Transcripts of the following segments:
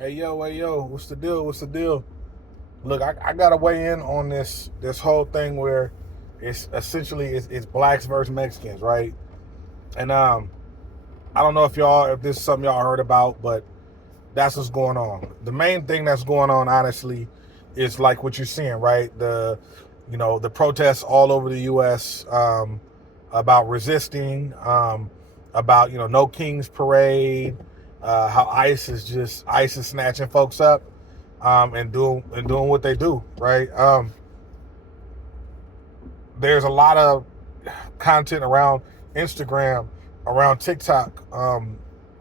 Hey yo, what's the deal? What's the deal? Look, I gotta weigh in on this whole thing where it's essentially it's blacks versus Mexicans, right? And I don't know if this is something y'all heard about, but that's what's going on. The main thing that's going on, honestly, is like what you're seeing, right? The protests all over the U.S. About resisting, about no King's Parade, how ICE is snatching folks up, and doing what they do, right? There's a lot of content around Instagram, around TikTok,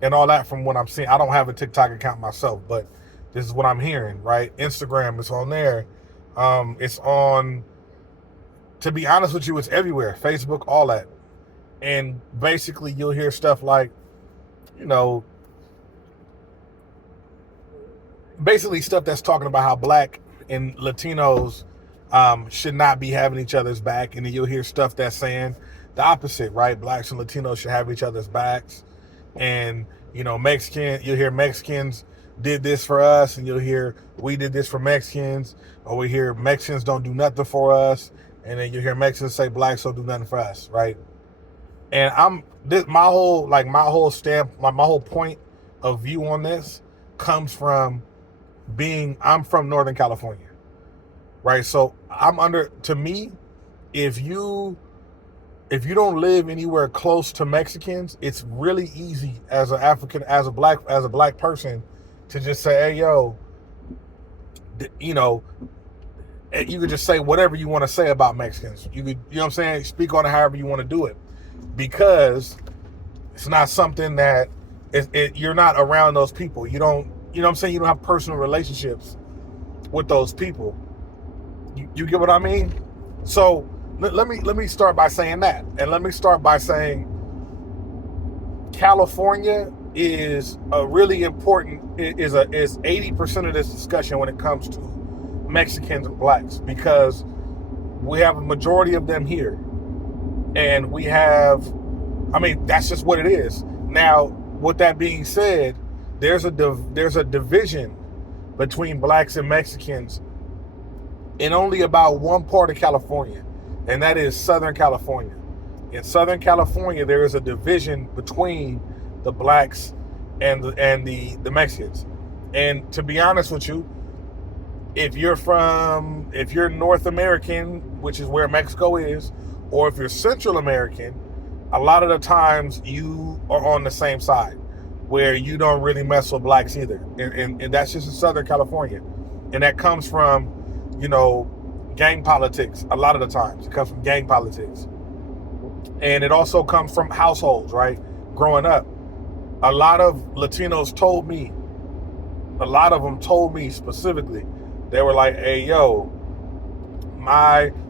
and all that from what I'm seeing. I don't have a TikTok account myself, but this is what I'm hearing, right? Instagram is on there. It's on, to be honest with you, it's everywhere. Facebook, all that. And basically you'll hear stuff like, you know, basically stuff that's talking about how black and Latinos should not be having each other's back. And then you'll hear stuff that's saying the opposite, right? Blacks and Latinos should have each other's backs. And, you'll hear Mexicans did this for us, and you'll hear we did this for Mexicans, or we hear Mexicans don't do nothing for us, and then you hear Mexicans say blacks don't do nothing for us, right? And my whole point of view on this comes from I'm from Northern California, right? So to me, if you don't live anywhere close to Mexicans, it's really easy as a black person to just say, hey, yo, you could just say whatever you want to say about Mexicans. You could, what I'm saying? Speak on it however you want to do it, because it's not something that you're not around those people. You don't, what I'm saying? You don't have personal relationships with those people. You get what I mean? So let me start by saying that, and let me start by saying California is a really important is 80% of this discussion when it comes to Mexicans and blacks, because we have a majority of them here, and that's just what it is. Now, with that being said, there's a division between blacks and Mexicans in only about one part of California, and that is Southern California. In Southern California, there is a division between the blacks and the Mexicans. And to be honest with you, if you're North American, which is where Mexico is, or if you're Central American, a lot of the times you are on the same side, where you don't really mess with blacks either. And that's just in Southern California. And that comes from, gang politics. A lot of the times it comes from gang politics. And it also comes from households, right? Growing up, a lot of Latinos told me specifically, they were like, hey, yo,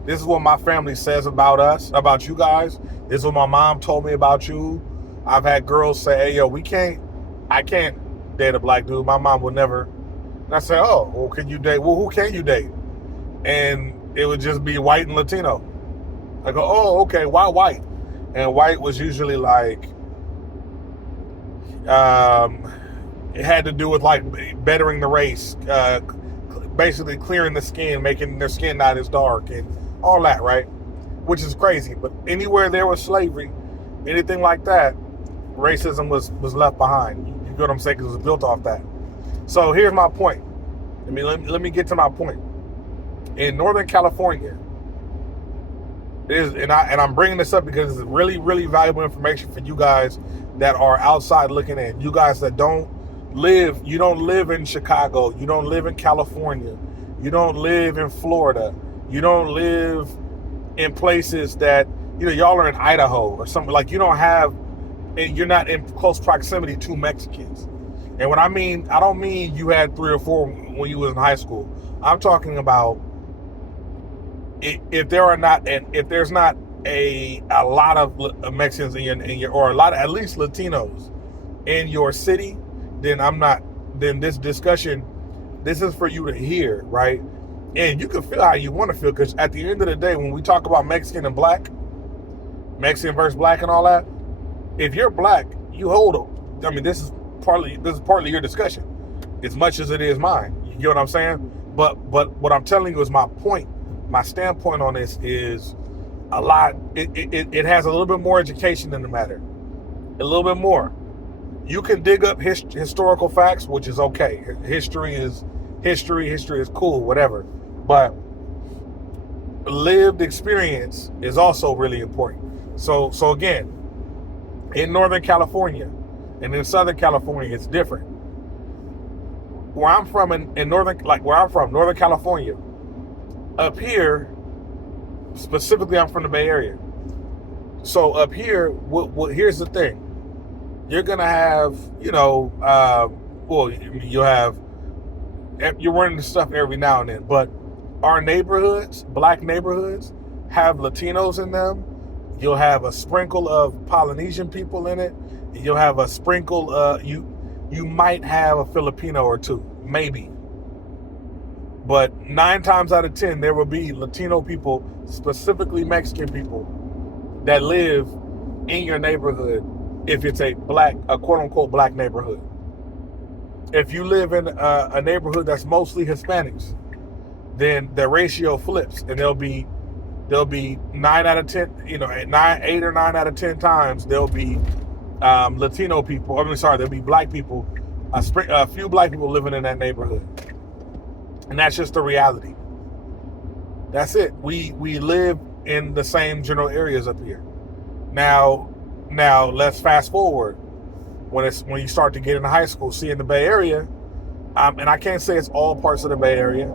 this is what my family says about us, about you guys. This is what my mom told me about you. I've had girls say, hey, yo, I can't date a black dude. My mom would never. And I said, oh, well, can you date? Well, who can you date? And it would just be white and Latino. I go, oh, okay, why white? And white was usually like, it had to do with like bettering the race, basically clearing the skin, making their skin not as dark and all that, right? Which is crazy. But anywhere there was slavery, anything like that, racism was left behind. You get what I'm saying? Because it was built off that. So here's my point. Let me get to my point. In Northern California, I'm bringing this up because it's really, really valuable information for you guys that are outside looking in. You guys that you don't live in Chicago, you don't live in California, you don't live in Florida, you don't live in places that, y'all are in Idaho or something, like you're not in close proximity to Mexicans. And what I don't mean you had 3 or 4 when you was in high school. I'm talking about if there's not a lot of Mexicans in your or a lot of, at least Latinos in your city, then this discussion, this is for you to hear, right? And you can feel how you want to feel, because at the end of the day, when we talk about Mexican and black, Mexican versus black and all that, if you're black, you hold them. This is partly your discussion. as much as it is mine. You get what I'm saying? But what I'm telling you is my point. My standpoint on this is a lot. It has a little bit more education in the matter, a little bit more. You can dig up historical facts, which is okay. History is history. History is cool, whatever. But lived experience is also really important. So again, in Northern California and in Southern California, it's different. Where I'm from in Northern California, up here, specifically, I'm from the Bay Area. So up here, here's the thing. You're gonna have, you'll have, you're running into stuff every now and then, but our neighborhoods, black neighborhoods, have Latinos in them. You'll have a sprinkle of Polynesian people in it. You'll have a sprinkle, you might have a Filipino or two, maybe. But 9 times out of 10, there will be Latino people, specifically Mexican people, that live in your neighborhood if it's a quote-unquote black neighborhood. If you live in a neighborhood that's mostly Hispanics, then the ratio flips, and there'll be 9 out of 10, 8 or 9 out of 10 times there'll be Latino people. There'll be black people, a few black people living in that neighborhood, and that's just the reality. That's it. We live in the same general areas up here. Now let's fast forward when you start to get into high school. See, in the Bay Area, and I can't say it's all parts of the Bay Area,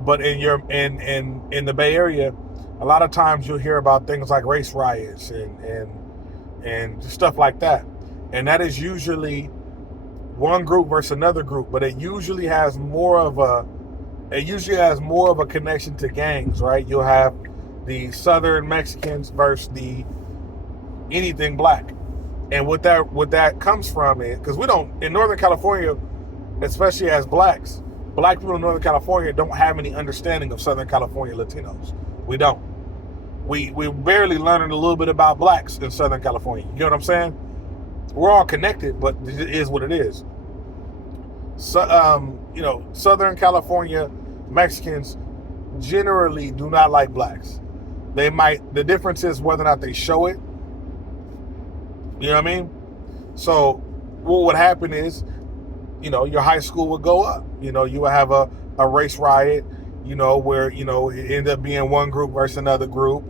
but in the Bay Area, a lot of times you'll hear about things like race riots and stuff like that, and that is usually one group versus another group, but it usually has more of a connection to gangs, right? You'll have the Southern Mexicans versus the anything black, and what that comes from is because we don't, in Northern California, especially as black people in Northern California don't have any understanding of Southern California Latinos. We don't. We barely learning a little bit about blacks in Southern California. You know what I'm saying? We're all connected, but it is what it is. So, Southern California Mexicans generally do not like blacks. The difference is whether or not they show it. You know what I mean? So what would happen is, your high school would go up. You would have a race riot, where, it end up being one group versus another group.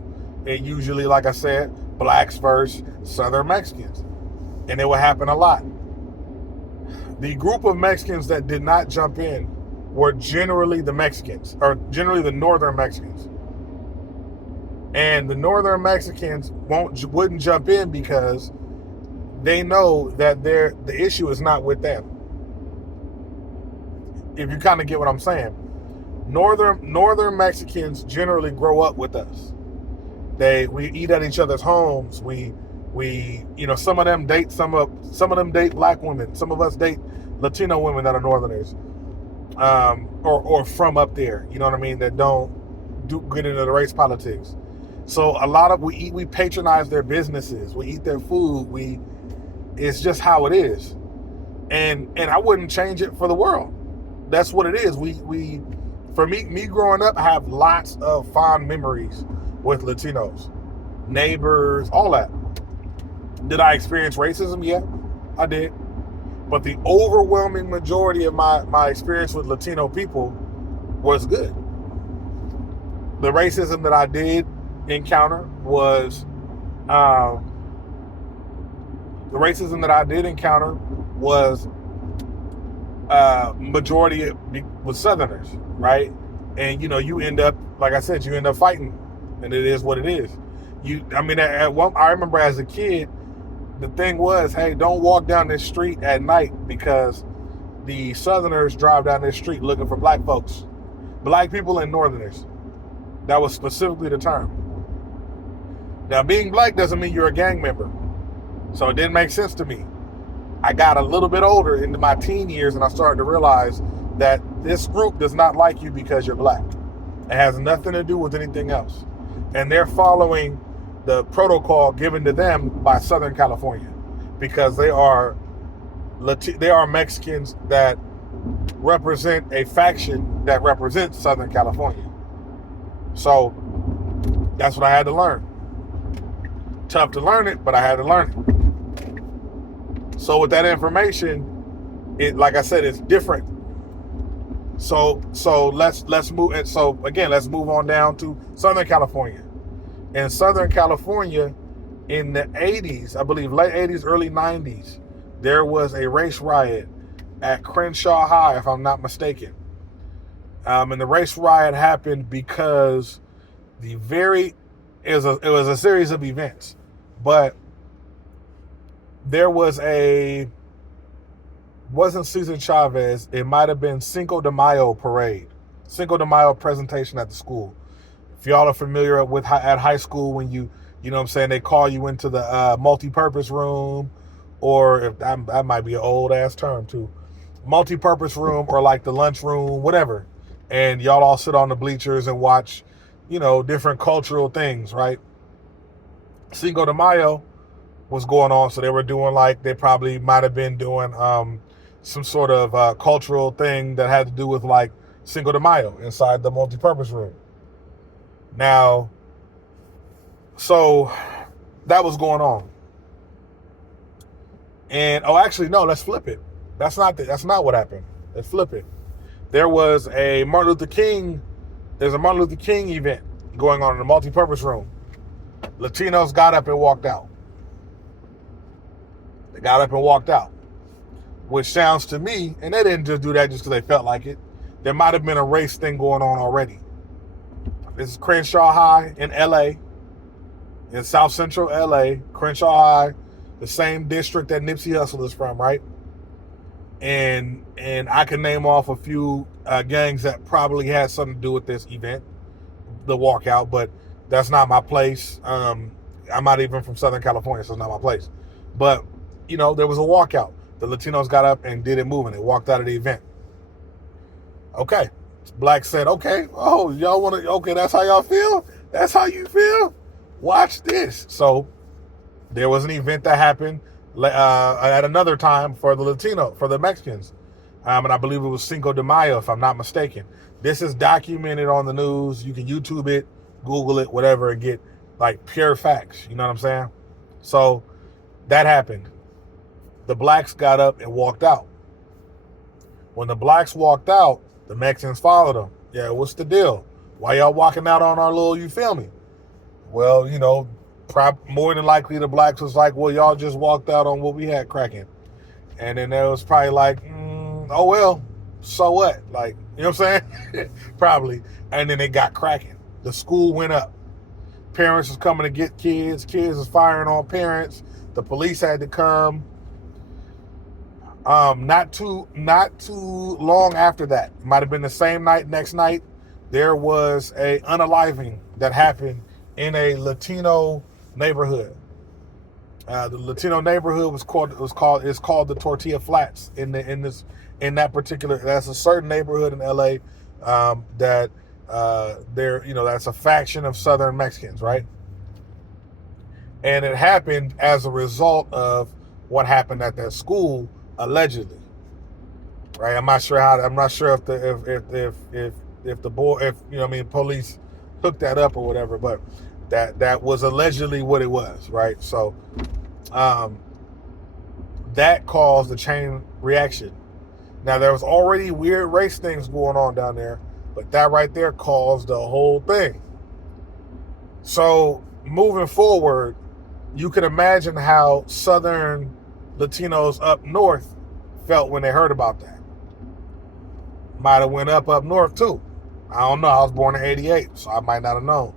And usually, like I said, blacks versus Southern Mexicans. And it would happen a lot. The group of Mexicans that did not jump in were generally the Mexicans, or generally the Northern Mexicans. And the Northern Mexicans wouldn't jump in because they know that the issue is not with them. If you kind of get what I'm saying. Northern Mexicans generally grow up with us. We eat at each other's homes. We some of them date some of them date black women. Some of us date Latino women that are Northerners, or from up there. You know what I mean? That don't get into the race politics. So a lot of we patronize their businesses. We eat their food. It's just how it is, and I wouldn't change it for the world. That's what it is. For me growing up, I have lots of fond memories with Latinos, neighbors, all that. Did I experience racism? Yeah, I did. But the overwhelming majority of my experience with Latino people was good. The racism that I did encounter was majority was Southerners, right? And you end up, like I said, you end up fighting, and it is what it is. I remember as a kid, the thing was, hey, don't walk down this street at night because the Southerners drive down this street looking for black folks, black people and Northerners. That was specifically the term. Now, being black doesn't mean you're a gang member, so it didn't make sense to me. I got a little bit older into my teen years, and I started to realize that this group does not like you because you're black. It has nothing to do with anything else. And they're following the protocol given to them by Southern California because they are Mexicans that represent a faction that represents Southern California. So that's what I had to learn. Tough to learn it, but I had to learn it. So with that information, it, like I said, it's different. So let's move. And so again, let's move on down to Southern California. In Southern California, in the 80s, I believe late 80s, early 90s, there was a race riot at Crenshaw High, if I'm not mistaken. And the race riot happened because it was a series of events, but there wasn't Cesar Chavez, it might have been Cinco de Mayo parade, Cinco de Mayo presentation at the school. If y'all are familiar with at high school, when you know what I'm saying, they call you into the multi-purpose room, or if that might be an old ass term too, multi-purpose room, or like the lunch room, whatever. And y'all all sit on the bleachers and watch, different cultural things, right? Cinco de Mayo was going on, so they were doing they probably might have been doing some sort of cultural thing that had to do with Cinco de Mayo inside the multi-purpose room. Now, so that was going on. And actually no, let's flip it. That's not what happened. Let's flip it. There's a Martin Luther King event going on in the multi-purpose room. Latinos got up and walked out. They got up and walked out, which sounds to me, and they didn't just do that just because they felt like it. There might have been a race thing going on already. This is Crenshaw High in LA, in South Central LA, Crenshaw High, the same district that Nipsey Hussle is from, right? And I can name off a few gangs that probably had something to do with this event, the walkout, but that's not my place. I'm not even from Southern California, so it's not my place. But, there was a walkout. The Latinos got up and did it moving. They walked out of the event. Okay. Black said, okay, y'all want to, okay, that's how y'all feel? That's how you feel? Watch this. So there was an event that happened at another time for the Mexicans. And I believe it was Cinco de Mayo, if I'm not mistaken. This is documented on the news. You can YouTube it, Google it, whatever, and get pure facts. You know what I'm saying? So that happened. The blacks got up and walked out. When the blacks walked out, the Mexicans followed them. Yeah, what's the deal? Why y'all walking out on our little, you feel me? Well, more than likely the blacks was like, well, y'all just walked out on what we had cracking. And then there was probably oh, well, so what? You know what I'm saying? Probably. And then they got cracking. The school went up. Parents was coming to get kids. Kids was firing on parents. The police had to come. Not too long after that, it might have been the same night, next night, there was a unaliving that happened in a Latino neighborhood. The Latino neighborhood is called the Tortilla Flats in that particular. That's a certain neighborhood in LA that that's a faction of Southern Mexicans, right? And it happened as a result of what happened at that school, allegedly. Right? I'm not sure if police hooked that up or whatever, but that was allegedly what it was, right? So that caused a chain reaction. Now, there was already weird race things going on down there, but that right there caused the whole thing. So moving forward, you can imagine how Southern Latinos up north felt when they heard about that. Might have went up north too. I don't know. I was born in 88, so I might not have known.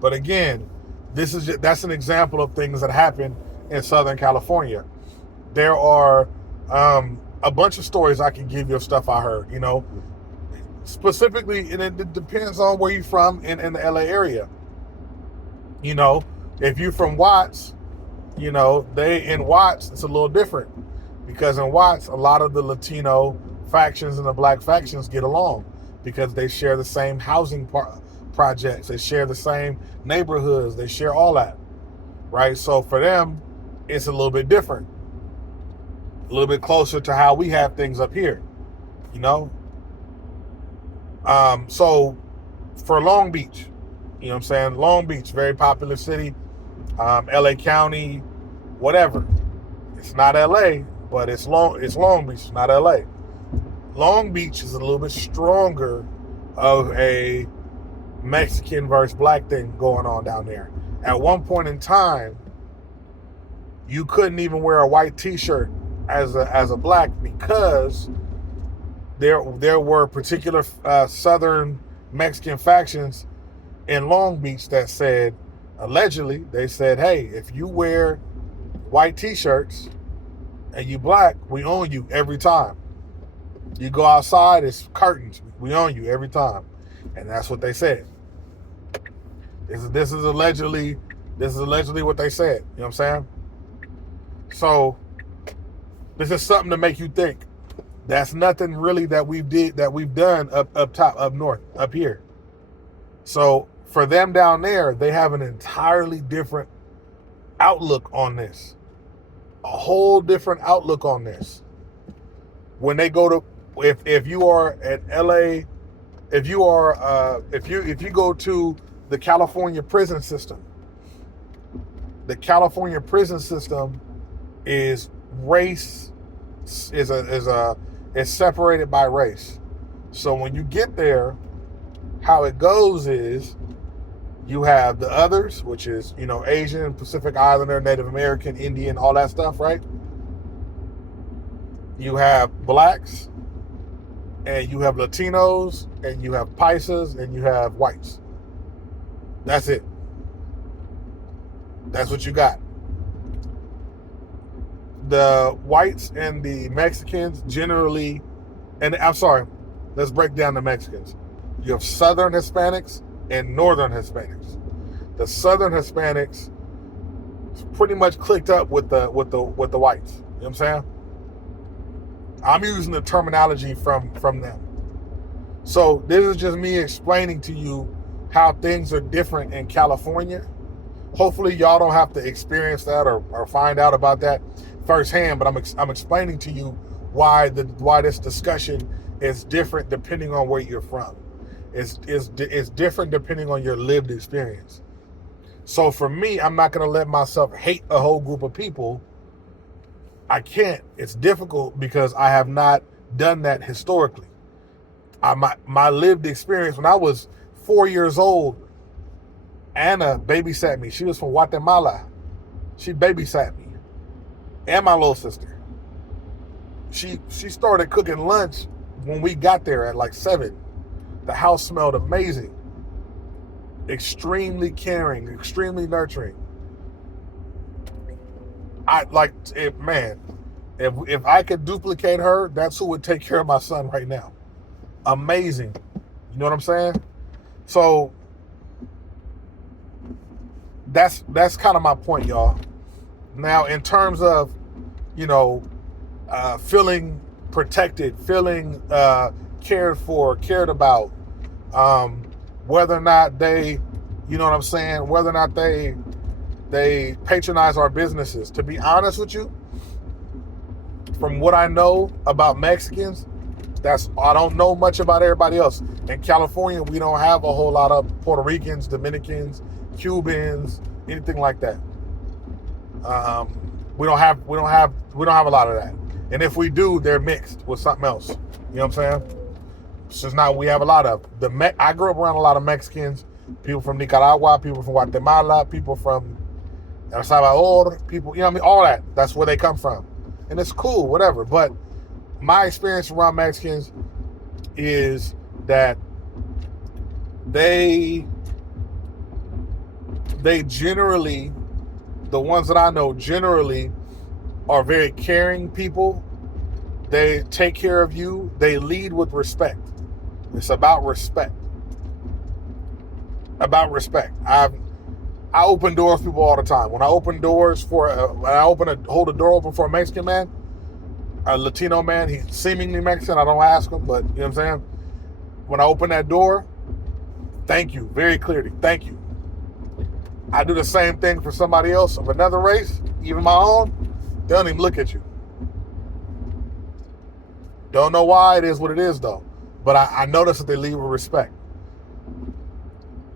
But again, that's an example of things that happen in Southern California. There are a bunch of stories I can give you of stuff I heard, specifically, and it depends on where you're from in the LA area. If you're from Watts, in Watts, it's a little different, because in Watts, a lot of the Latino factions and the black factions get along because they share the same housing projects, they share the same neighborhoods, they share all that, right? So for them, it's a little bit different, a little bit closer to how we have things up here, So for Long Beach, you know what I'm saying? Long Beach, very popular city. LA County, whatever. It's not LA, but it's Long Beach, it's not LA. Long Beach is a little bit stronger of a Mexican versus black thing going on down there. At one point in time, you couldn't even wear a white t-shirt as a black because there were particular southern Mexican factions in Long Beach that said, allegedly, they said, hey, if you wear white t-shirts and you black, we own you every time. You go outside, it's curtains. We own you every time. And that's what they said. This is allegedly what they said. You know what I'm saying? So this is something to make you think. That's nothing really that we've done up top, up north, up here. So for them down there, they have an entirely different outlook on this. A whole different outlook on this. When they go to, if you are at LA, if you go to the California prison system, the California prison system is race, is separated by race. So when you get there, how it goes is you have the others, which is, Asian, Pacific Islander, Native American, Indian, all that stuff, right? You have blacks, and you have Latinos, and you have Paisas, and you have whites. That's it. That's what you got. The whites and the Mexicans generally, and I'm sorry, let's break down the Mexicans. You have Southern Hispanics and Northern Hispanics. The Southern Hispanics pretty much clicked up with the whites. You know what I'm saying? I'm using the terminology from them. So this is just me explaining to you how things are different in California. Hopefully y'all don't have to experience that or find out about that firsthand, but I'm explaining to you why this discussion is different depending on where you're from. It's different depending on your lived experience. So for me, I'm not going to let myself hate a whole group of people. I can't. It's difficult because I have not done that historically. My lived experience, when I was 4 years old, Anna babysat me. She was from Guatemala. She babysat me. And my little sister. She started cooking lunch when we got there at like 7. The house smelled amazing. Extremely caring, extremely nurturing. If I could duplicate her, that's who would take care of my son right now. Amazing. You know what I'm saying? So that's kind of my point, y'all. Now, in terms of, feeling protected, feeling cared for, cared about, whether or not they, you know what I'm saying, whether or not they patronize our businesses. To be honest with you, from what I know about Mexicans, I don't know much about everybody else. In California, we don't have a whole lot of Puerto Ricans, Dominicans, Cubans, anything like that. We don't have a lot of that. And if we do, they're mixed with something else. You know what I'm saying? It's just not we have a lot of. I grew up around a lot of Mexicans, people from Nicaragua, people from Guatemala, people from El Salvador, people, all that. That's where they come from. And it's cool, whatever. But my experience around Mexicans is that they generally, the ones that I know generally, are very caring people. They take care of you. They lead with respect. It's about respect. About respect. I open doors for people all the time. When I open doors hold a door open for a Mexican man, a Latino man, he's seemingly Mexican. I don't ask him, but you know what I'm saying? When I open that door, thank you, very clearly, thank you. I do the same thing for somebody else of another race, even my own. They don't even look at you. Don't know why it is what it is, though. but I notice that they lead with respect.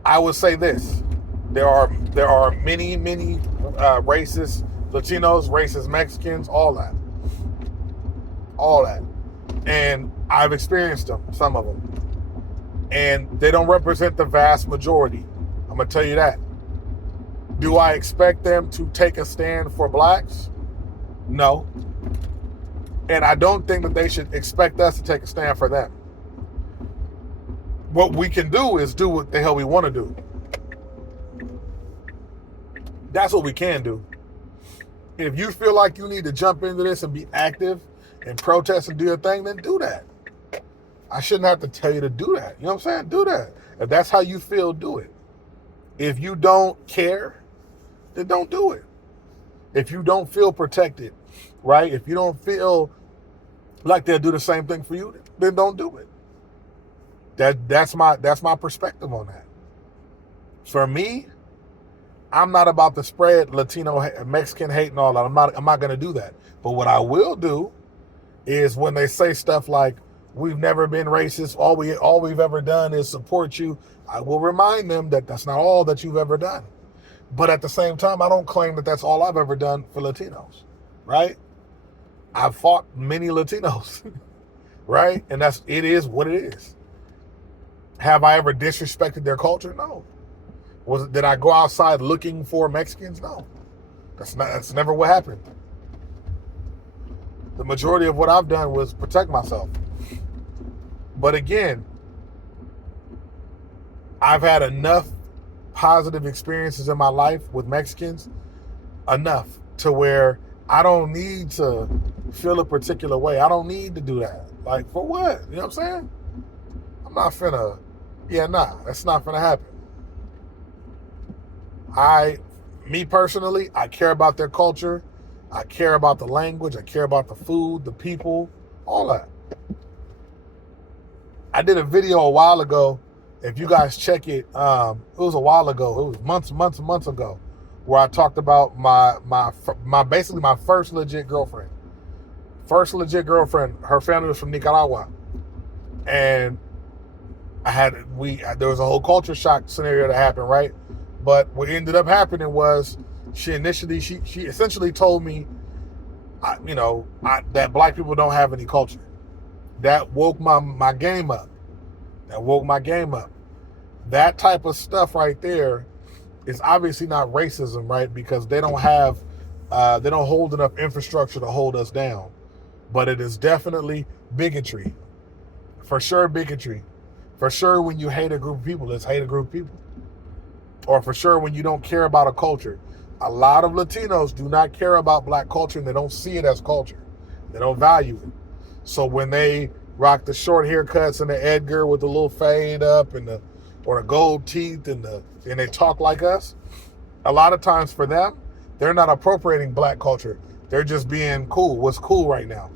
I would say this: there are many racist Latinos, racist Mexicans, all that, and I've experienced them, some of them, and they don't represent the vast majority. I'm gonna tell you that. Do I expect them to take a stand for blacks? No. And I don't think that they should expect us to take a stand for them. What we can do is do what the hell we want to do. That's what we can do. If you feel like you need to jump into this and be active and protest and do your thing, then do that. I shouldn't have to tell you to do that. You know what I'm saying? Do that. If that's how you feel, do it. If you don't care, then don't do it. If you don't feel protected, right? If you don't feel like they'll do the same thing for you, then don't do it. That's my perspective on that. For me, I'm not about to spread Latino, Mexican hate and all that. I'm not going to do that. But what I will do is when they say stuff like, we've never been racist, all we've ever done is support you, I will remind them that that's not all that you've ever done. But at the same time, I don't claim that that's all I've ever done for Latinos, right? I've fought many Latinos, right? And it is what it is. Have I ever disrespected their culture? No. Did I go outside looking for Mexicans? No. That's never what happened. The majority of what I've done was protect myself. But again, I've had enough positive experiences in my life with Mexicans, enough to where I don't need to feel a particular way. I don't need to do that. Like, for what? You know what I'm saying? I'm not finna, that's not finna happen. Me personally, I care about their culture. I care about the language. I care about the food, the people, all that. I did a video a while ago. If you guys check it, it was a while ago. It was months ago, where I talked about my basically my first legit girlfriend. Her family was from Nicaragua, and there was a whole culture shock scenario that happened, right? But what ended up happening was she essentially told me, that black people don't have any culture. That woke my game up. That type of stuff right there is obviously not racism, right? Because they don't hold enough infrastructure to hold us down. But it is definitely bigotry. For sure, bigotry. For sure, when you hate a group of people, let's hate a group of people. Or for sure, when you don't care about a culture. A lot of Latinos do not care about black culture, and they don't see it as culture. They don't value it. So when they rock the short haircuts and the Edgar with the little fade up or the gold teeth and they talk like us, a lot of times for them, they're not appropriating black culture. They're just being cool. What's cool right now?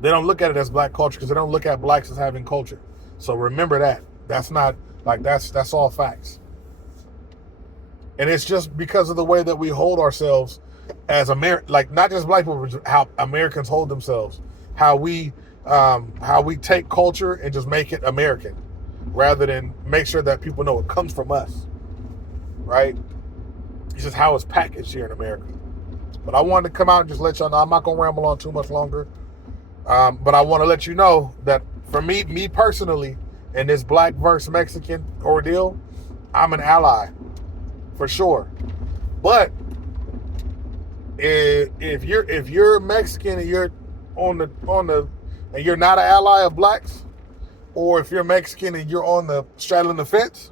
They don't look at it as black culture because they don't look at blacks as having culture. So remember that. That's not like that's all facts. And it's just because of the way that we hold ourselves as like not just black people, but how Americans hold themselves, how we take culture and just make it American, rather than make sure that people know it comes from us, right? It's just how it's packaged here in America. But I wanted to come out and just let y'all know, I'm not gonna ramble on too much longer. But I want to let you know that for me personally, in this black versus Mexican ordeal, I'm an ally. For sure. But if you're Mexican and you're on the and you're not an ally of blacks, or if you're Mexican and you're on the straddling the fence,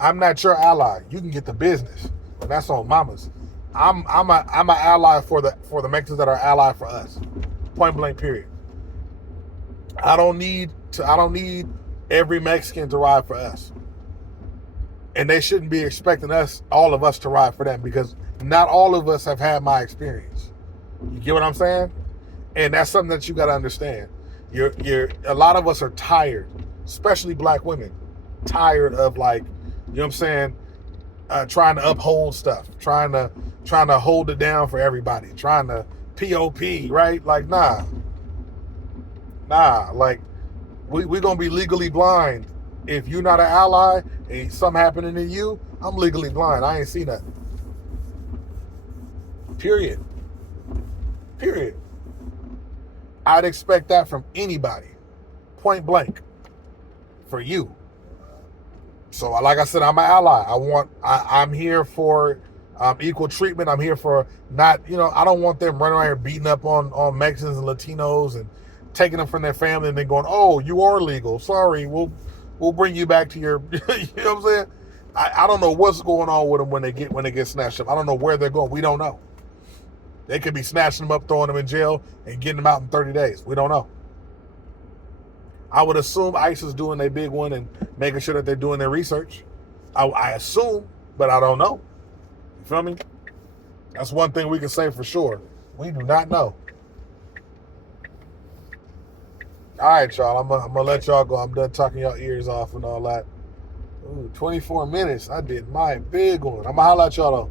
I'm not your ally. You can get the business, and that's on mamas. I'm an ally for the Mexicans that are ally for us. Point blank. Period. I don't need every Mexican to ride for us. And they shouldn't be expecting all of us to ride for them, because not all of us have had my experience. You get what I'm saying? And that's something that you got to understand. A lot of us are tired, especially black women, tired of, like, you know what I'm saying, trying to uphold stuff, trying to hold it down for everybody, trying to POP, right? Like, nah, like, We're going to be legally blind. If you're not an ally and something happening to you, I'm legally blind. I ain't seen that. Period. Period. I'd expect that from anybody. Point blank. For you. So like I said, I'm an ally. I'm here for equal treatment. I'm here for not, I don't want them running around here beating up on Mexicans and Latinos and taking them from their family and then going, oh, you are legal. Sorry, we'll bring you back to your, you know what I'm saying? I don't know what's going on with them when they get snatched up. I don't know where they're going. We don't know. They could be snatching them up, throwing them in jail, and getting them out in 30 days. We don't know. I would assume ICE is doing their big one and making sure that they're doing their research. I assume, but I don't know. You feel me? That's one thing we can say for sure. We do not know. All right, y'all. I'm gonna let y'all go. I'm done talking y'all ears off and all that. Ooh, 24 minutes. I did my big one. I'm gonna holler at y'all though.